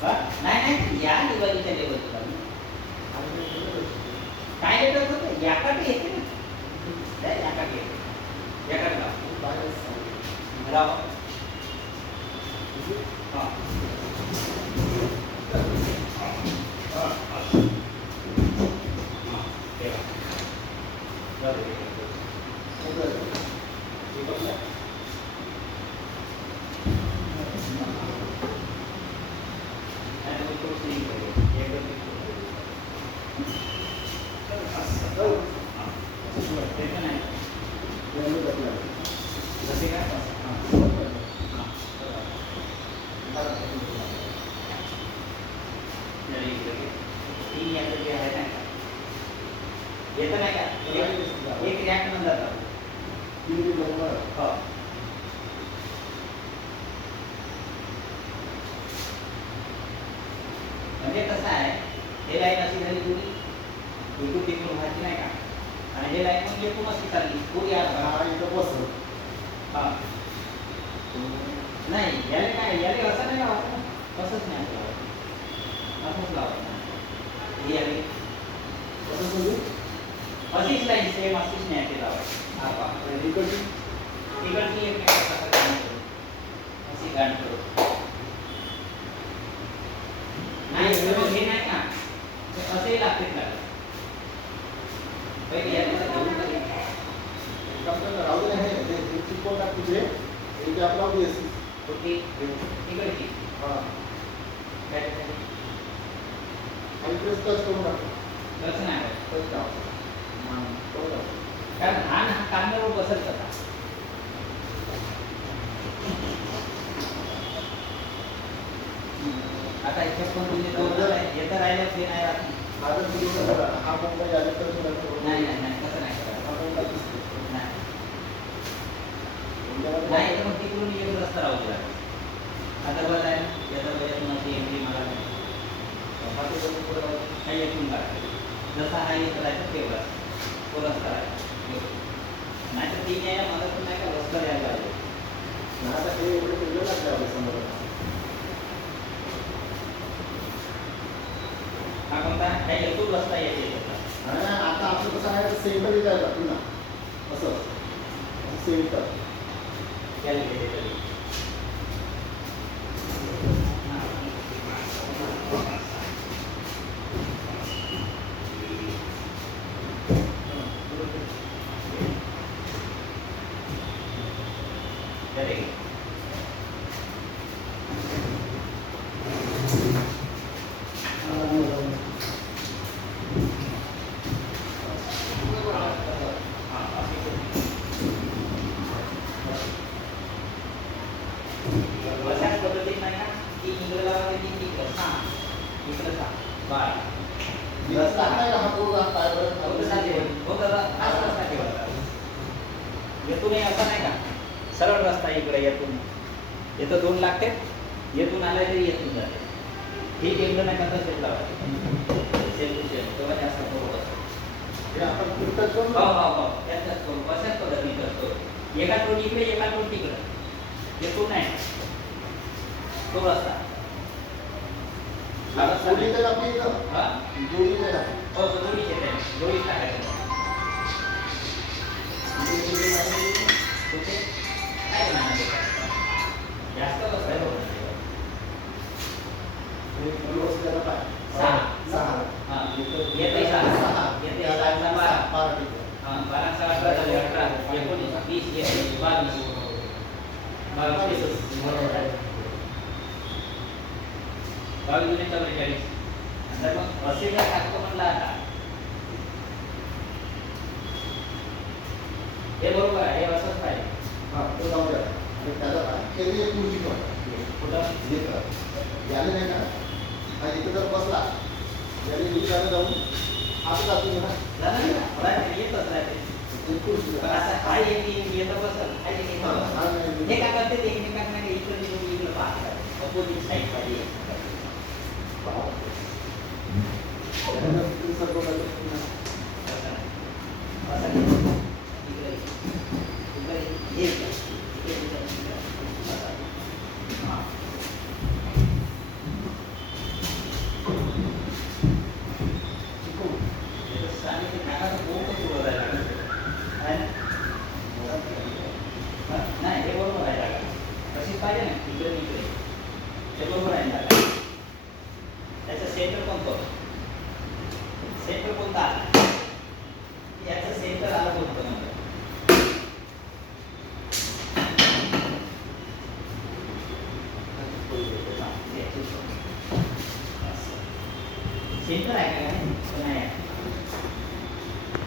नाही नाही या दिवाळीच्या लेवलला काय लेटर होतं याकडे येते ना याकडे येते याकडे लाव हां येतं नाही का एक रॅक मध्ये जातं म्हणजे कसं आहे हे लाईन अशी झाली तुम्ही इकडून तिकडून व्हायची नाही का आणि हे लाईन म्हणजे तू मस्ती चालली पुरी नाही याले काय याले असं नाही लावायचं ना तसंच नाही लावायचं असंच लावायचं हे याले कसं म्हणजे अशीच लाईन सेम अशीच नाही ते लावायची हा पहा इकडची एक अशी गाण करू नाही हे नाही का असेही लागते का पहिले याला राहू आहे चिपकोन तुझे एक आपला बीएससी ओके इकडची हां काय आणि प्रेस टच करून टाक कसं नाही टच टाक कारण हा कांद्यावर बसत होता आता इथे पण म्हणजे दोन येतं राहिलं ते नाही राहत हा मुंबई आले तर नाही नाही नाही कसं नाही करायचं नाही तर मग तिकडून एक रस्ता राहू दिला आता बघा याचा वयातून अशी एंट्री मला काही येथून लागते जसा हा येत राहायचा तेवढा तो रस्ता राहायचा नाही तर तीन यायला मदत नाही का रस्ता यायला लागले आता हे एवढे वेगळं लागलं आपल्या समोर हा कोणता काही येतो रस्ता येते आता आपलं कसं आहे सेंटर येत आहे पुन्हा असं सेंटर त्याला गेले येथून असा नाही का सरळ रस्ता इकडे येथून येतं दोन लागते येथून आलं तरी येथून जाते हे टेबल नाही का तसेच लावायचे सेल टू सेल तेव्हा जास्त बरोबर आपण टच करून त्याच्याच करू कशाच पद्धती करतो एका टोन इकडे एका टोन तिकडे येथून नाही तो रस्ता जोडी तर आपली जोडी हो जोडी येते जोडी टाकायचं जास्त बसायला येते बारा 19 20 22 44 तर मग असे जर टाकतो म्हणला आता हे बरोबर आहे हे असंच पाहिजे तो जाऊ द्या आणि त्याचा केली एक खुर्ची पण याने नाही का हा इथे जर बसला याने दुसऱ्याने जाऊन आता जातो ना येतच राहते हा येतं बसल हे काय करते एकमेकांना इकडे पाहतात अपोजिट साईड पाहिजे हा? नाही हे बरोबर आहे जागा तशीच पाहिजे ना इकडे इकडे ते बरोबर आहे जागा त्याचं सेंटर कोणतं सेंटर कोणता आला याचं सेंटर आलं कोणतं नंतर सेंटर आहे का